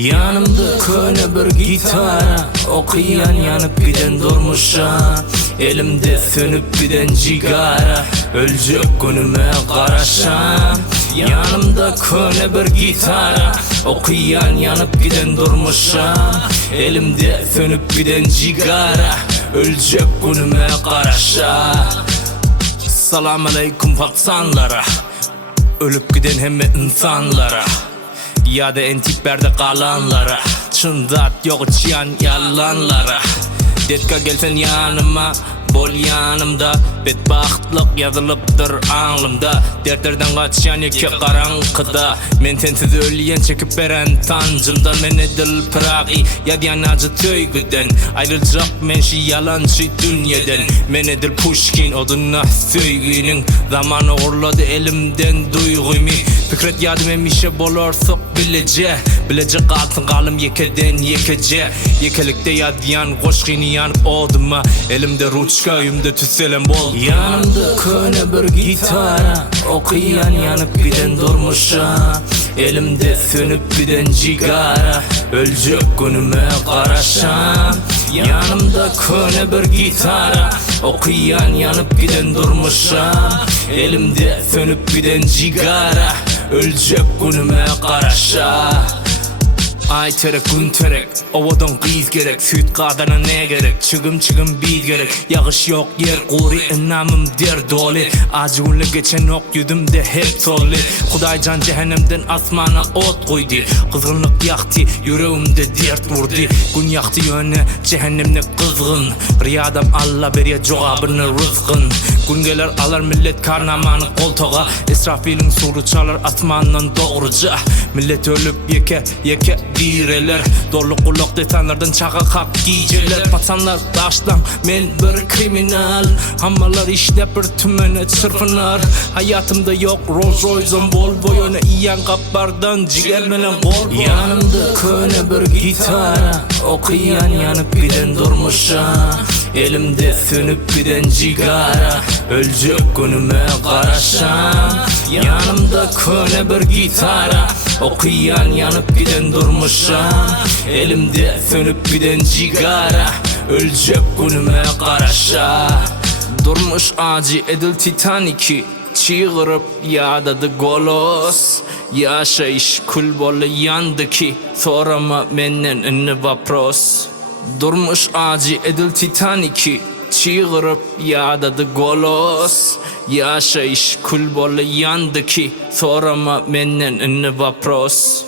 Yanımda köne bir gitara, okuyan yanıp giden durmuşa. Elimde sönüp giden cigara, ölecek günüme karaşam. Yanımda köne bir gitara, okuyan yanıp giden durmuşa. Elimde sönüp giden cigara, ölecek günüme karaşam. Salam aleyküm patsanlara, ölüp giden hem insanlara, ya da entikberde kalanlara, çındat yok içiyan yalanlara. Detka gelsen yanıma, bol yanımda, bedbahtlık yazılıptır anlımda. Dertlerden kaçan yeke karanlıkta, men sensiz ölüyen çekip veren tancımdan. Men edil pıraqi yadiyan acı töygüden, ayrılacak men şi yalancı dünyadan. Men edil Pushkin oduna söygünün, zamanı uğurladı elimden duygumi. Fikret yadım emişe bolorsak bilece, bilece kalsın kalım yekeden yekece. Yekelikte yadiyan koşkini yanıp oduma, elimde ruçka yümde tüsselem bol. Yanımda köne bir gitara, okuyan yanıp giden durmuşa. Elimde sönüp giden cigara, ölecek günüme karaşam. Yanımda köne bir gitara, okuyan yanıp giden durmuşa. Elimde sönüp giden cigara, ölecek günüme karaşam. Ay terek gün terek, ovadan kıyız gerek. Süt kadana ne gerek, çıgım biz gerek. Yağış yok yer kuri, enamım der doli. Acı günle geçen ok yüzümde hep tolli. Kudaycan cehennemden asmana ot koydu. Kızgınlık yaktı, yüreğimde dert vurdu. Gün yaktı yöne, cehennemne kızgın. Riyadam Allah beriye cevabını rızkın. Gün gelir alar millet karnamanı koltuğa. Esrafilin suru çalar asmandan doğruca. Millet ölüp yeke direler, dorlu kulluk detanlardan çağa kak giyceler. Patsanlar taşlan, men bir kriminal. Hammalar işte bir tümene çırpınar. Hayatımda yok Rolls Royce'un Volvo yöne iyan kaplardan ciger menen kol. Yanımda köne bir gitara, okuyan yanıp giden durmuşa. Elimde sönüp giden cigara, ölecek günüme karaşam. Yanımda köne bir gitara, okuyan yanıp giden durmuşa. Elimde sönüp giden cigara, ölecek günüme karaşam. Durmuş acı edil Titanic'i, çığırıp yağdadı golos. Yaşayış kul bolu yandı ki, sorama menden ünlü vapros. Durmuş acı edil Titanic'i, çığırıp yağdadı golos. Yaşayış kul bolu yandı ki, sorama menden ünlü vapros.